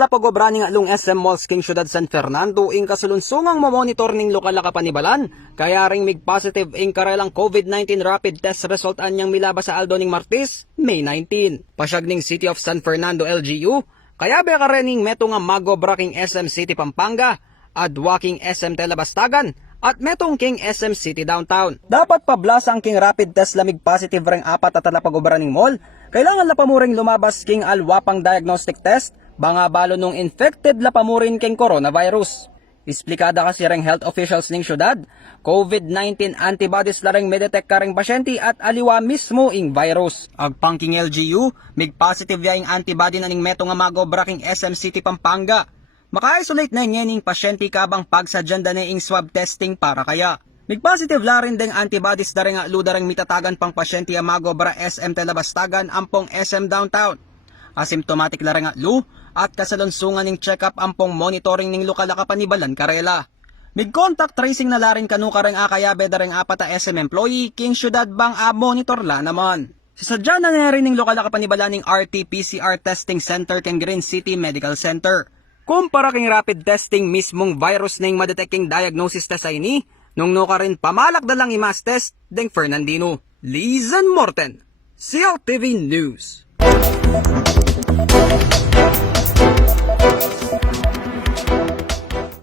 talapagobra nga along SM Malls King Ciudad San Fernando ing kasulunsungang mamonitor ning lokal na kapanibalan. Kaya ring mig positive ing karelang COVID-19 rapid test result anyang milaba sa Aldo ning Martes, May 19. Pasyag ning City of San Fernando LGU, kaya be karening meto nga magobra king SM City Pampanga, adwa king SM Telebastagan, at metong king SM City Downtown. Dapat pablasa ang king rapid test lamig positive ring apat at talapagobra ning mall. Kailangan lapamuring lumabas king alwapang diagnostic test, banga balo nung infected lapamurin king coronavirus. Isplikada kasi ring health officials ning syudad, COVID-19 antibodies lareng medetect karing pasyente at aliwa mismo ing virus. Agpang king LGU, mig positive ya ing antibody na ning meto nga magobra king SM City Pampanga. Maka-isolate na ning pasyente kabang pagsadyanda na ing swab testing para kaya. Mig positive la rin ding antibodies da rin nga ludarang mitatagan pang pasyente ang magobra SM Telebastagan ampong SM Downtown. Asymptomatic la rin nga lu at kasalunsungan ning check-up ampong monitoring ning lokal na kapanibalan karela. Mig contact tracing na la rin kanuka rin akayabe da rin apata SM employee king syudad bang monitor la naman. Sasadya na nga rin ning lokal na kapanibalan ning RT-PCR testing center king Green City Medical Center. Kumpara king rapid testing mismong virus ning madetecting diagnosis test ay ni, nung no ka rin pamalak da lang imas test deng Fernandino. Lizan Morten, CLTV News.